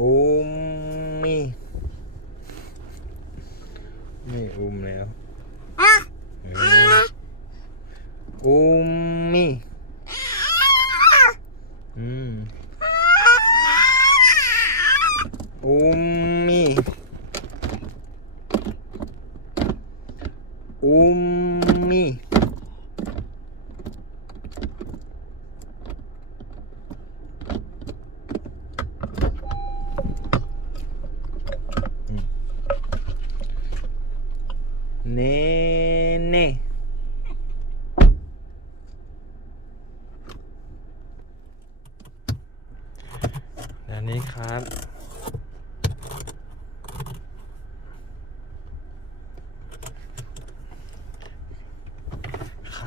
อุ้มมี่ไม่อุ้มแล้วอุ้มมี่อืมอุ้มมี่อุ้มมี่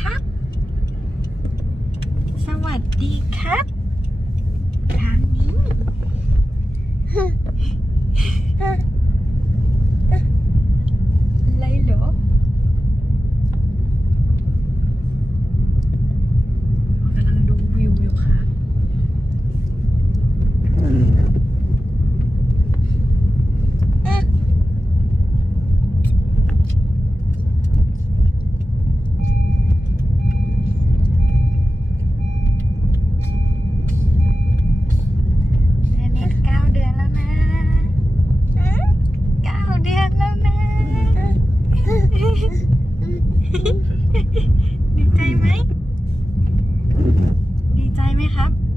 ครับ สวัสดีครับทางนี้ up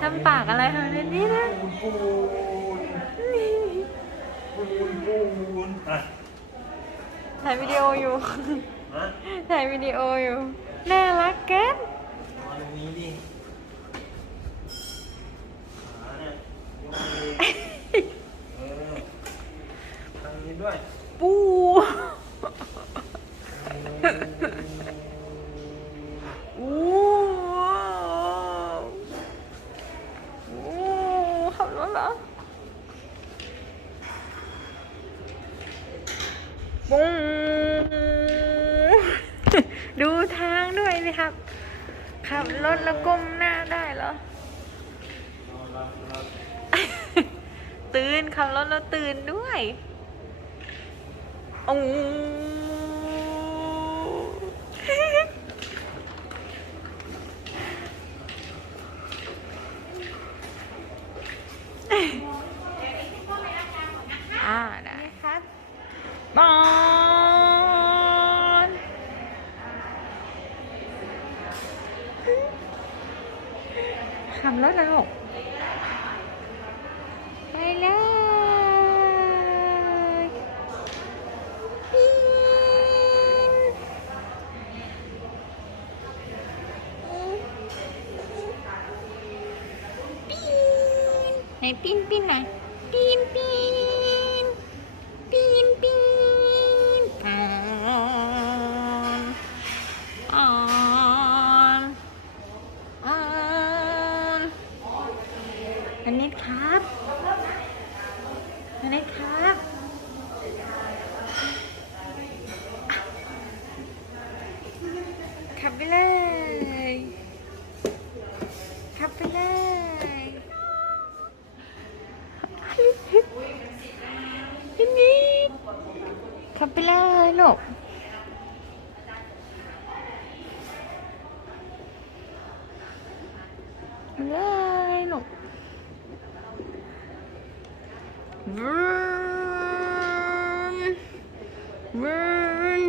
ทำปากอะไรคะเนี่ยนี่นะปูนปูนปูนอะถ่ายวิดีโออยู่ ถ่ายวิดีโออยู่ น่ารักเกิน นขับรถเราตื่นด้วยองอ่าได้ครับบอนขับรถแล้วลูไปแล้ว ปีนปีนหน่อยปีนปีนปีนปีนอ่อนอ่อนอ่อนอันนี้ครับอันนี้ครับขับไปเลยขับไปเลยพี่นี่ ขับไปเลยลูกไปเลยลูกวืนวืน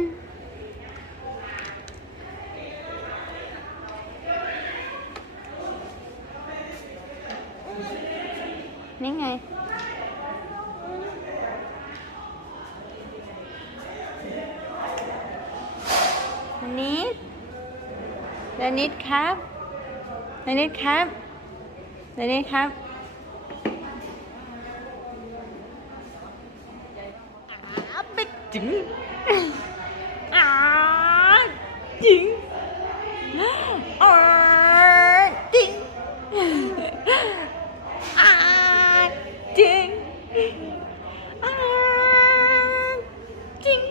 นี่ไง ดานิดดานิด ครับนานิดครับนานิดครับอาเป๊กจิงอาจิงอาจิง อาจริงอาจริง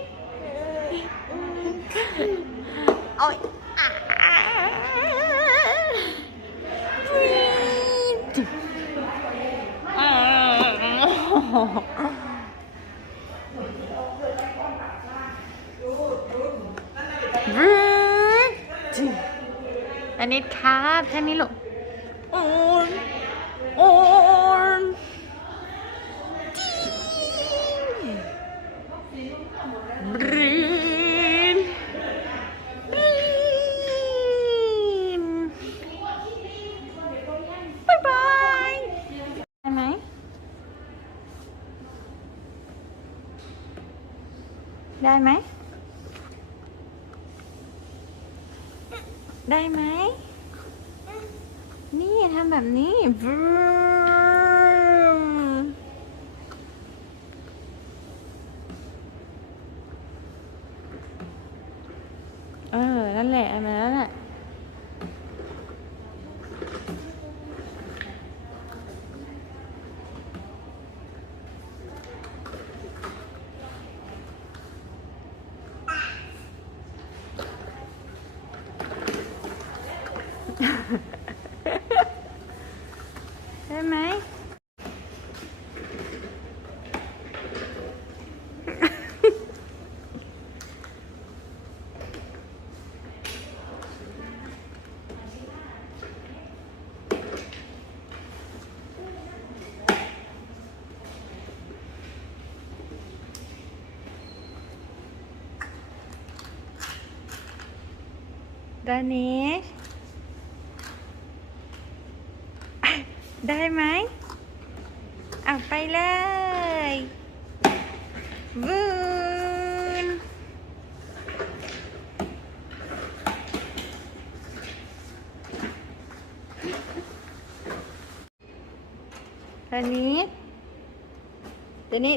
โอ้ยอาจริงอาจริงอั นนี้ครับแค่นี้ลูก แบบนี้วืมเออ นั่นแหละอันนั้นแหละ ได้ไหม ดานิชได้ไหมเอาไปเลยวืนตอนนี้ตอนนี้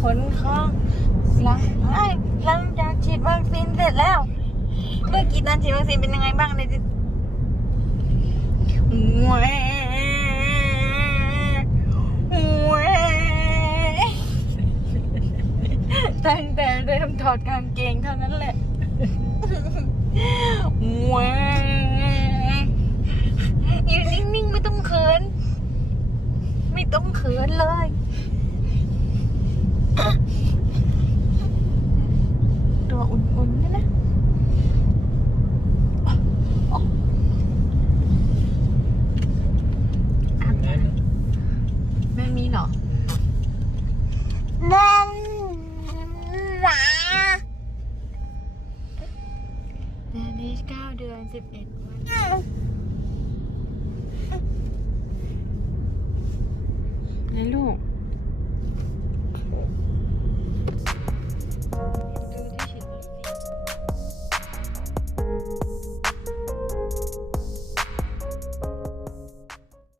นี่คือผลของหลังหลังจากฉีดวัคซีนเสร็จแล้ว เมื่อกี้ตอนฉีดวัคซีนเป็นยังไงบ้างเลยดิแหวแหวตั้งแต่เริ่มถอดกางเกงเท่านั้นแหละแหวย 21